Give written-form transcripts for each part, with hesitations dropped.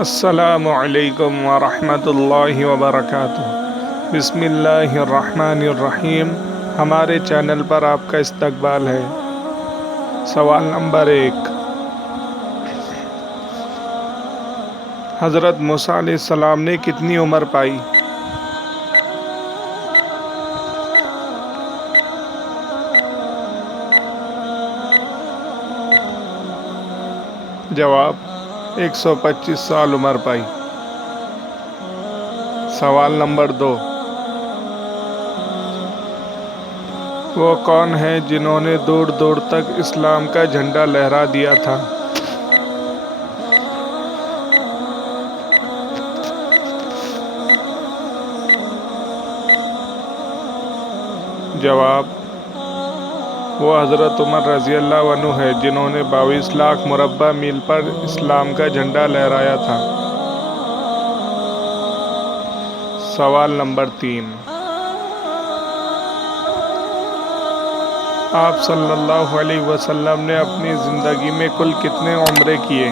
السلام علیکم ورحمۃ اللہ وبرکاتہ۔ بسم اللہ الرحمن الرحیم۔ ہمارے چینل پر آپ کا استقبال ہے۔ سوال نمبر 1، حضرت موسیٰ علیہ السلام نے کتنی عمر پائی؟ جواب 125 سال عمر پائی۔ سوال نمبر 2، وہ کون ہیں جنہوں نے دور دور تک اسلام کا جھنڈا لہرا دیا تھا؟ جواب، وہ حضرت عمر رضی اللہ عنہ ہے جنہوں نے 22 لاکھ مربع میل پر اسلام کا جھنڈا لہرایا تھا۔ سوال نمبر 3، آپ صلی اللہ علیہ وسلم نے اپنی زندگی میں کل کتنے عمرے کیے؟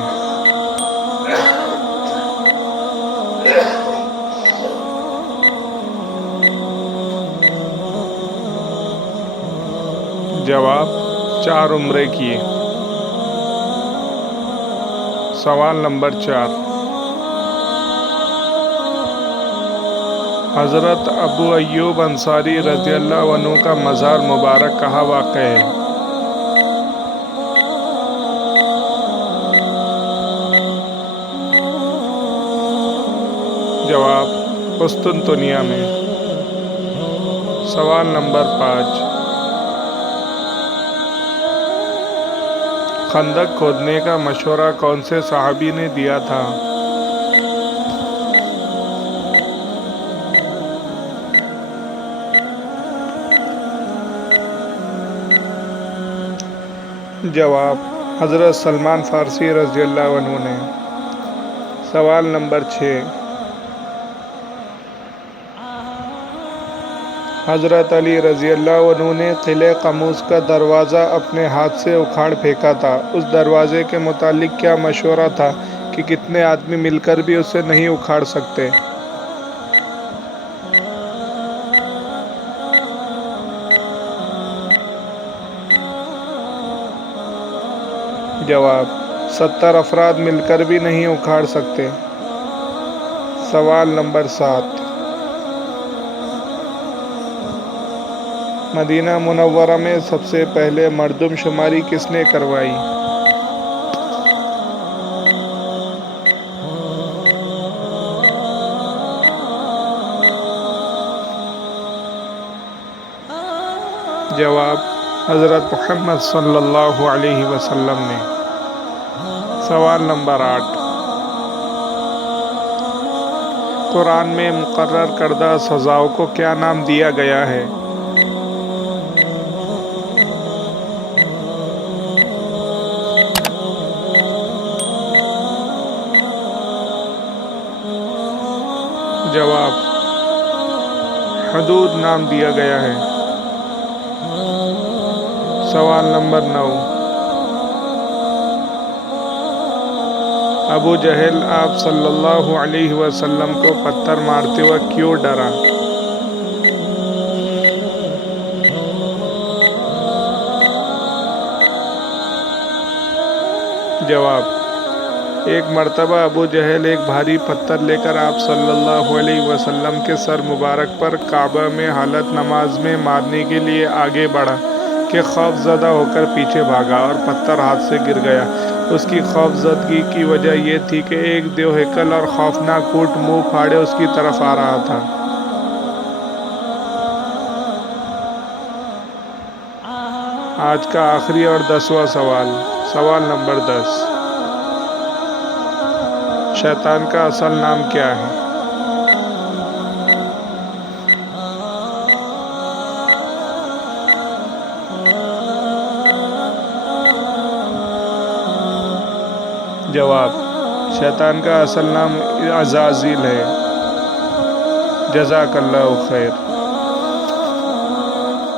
جواب، 4 عمرے کیے۔ سوال نمبر 4، حضرت ابو ایوب انصاری رضی اللہ عنہ کا مزار مبارک کہاں واقع ہے؟ جواب، قسطنطنیہ میں۔ سوال نمبر 5، خندق کھودنے کا مشورہ کون سے صحابی نے دیا تھا؟ جواب، حضرت سلمان فارسی رضی اللہ عنہ نے۔ سوال نمبر 6، حضرت علی رضی اللہ عنہ نے قلعہ قموس کا دروازہ اپنے ہاتھ سے اکھاڑ پھینکا تھا۔ اس دروازے کے متعلق کیا مشورہ تھا کہ کتنے آدمی مل کر بھی اسے نہیں اکھاڑ سکتے؟ جواب، 70 افراد مل کر بھی نہیں اکھاڑ سکتے۔ سوال نمبر 7، مدینہ منورہ میں سب سے پہلے مردم شماری کس نے کروائی؟ جواب، حضرت محمد صلی اللہ علیہ وسلم نے۔ سوال نمبر 8، قرآن میں مقرر کردہ سزاؤں کو کیا نام دیا گیا ہے؟ جواب، حدود نام دیا گیا ہے۔ سوال نمبر 9، ابو جہل آپ صلی اللہ علیہ وسلم کو پتھر مارتے وقت کیوں ڈرا؟ جواب، ایک مرتبہ ابو جہل ایک بھاری پتھر لے کر آپ صلی اللہ علیہ وسلم کے سر مبارک پر کعبہ میں حالت نماز میں مارنے کے لیے آگے بڑھا کہ خوف زدہ ہو کر پیچھے بھاگا اور پتھر ہاتھ سے گر گیا۔ اس کی خوف زدگی کی وجہ یہ تھی کہ ایک دیو ہیکل اور خوفناک اونٹ منہ پھاڑے اس کی طرف آ رہا تھا۔ آج کا آخری اور 10واں سوال۔ سوال نمبر 10، شیطان کا اصل نام کیا ہے؟ جواب، شیطان کا اصل نام عزازیل ہے۔ جزاک اللہ خیر۔